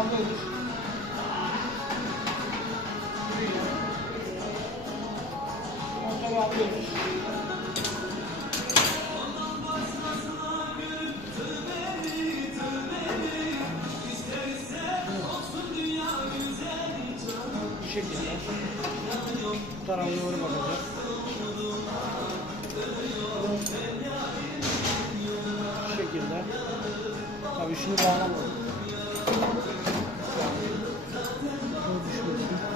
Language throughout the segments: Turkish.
alıyoruz. Motoru alıyoruz. Bu şekilde. Bu tarafa doğru bakacağız. Bu şekilde. Tabii şunu bağlamadım. Şöyle düşmesin.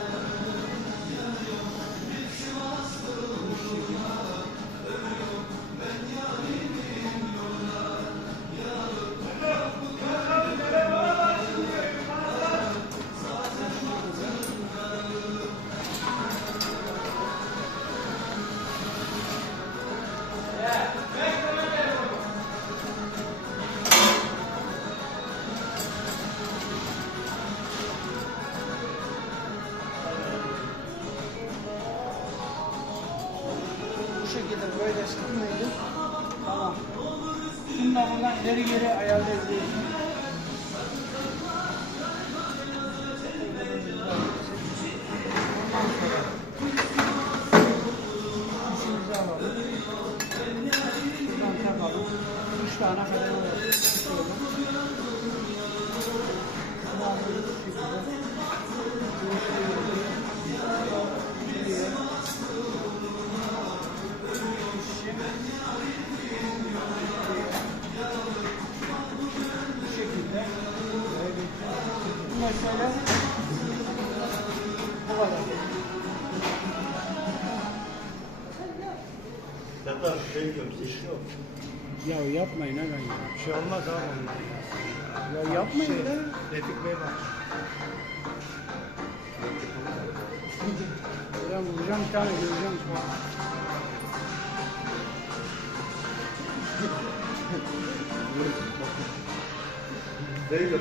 Bu şekilde böyle sıkmaydı. Tamam. Bunu da buradan ileri geri ayarlayabiliyorsun. İşimizi alalım. Buradan takalım. 3 tane kademe var. Bunu alıyoruz bu şekilde. Bu şekilde. Bu mesele bu kadar. Zaten şey yok, iş yok. Ya yapmayın hemen ya. Bir şey olmaz abi. Ya yapmayın Şey, ya. Refik Bey bak. Ben vuracağım bir tane göreceğim. Değil mi?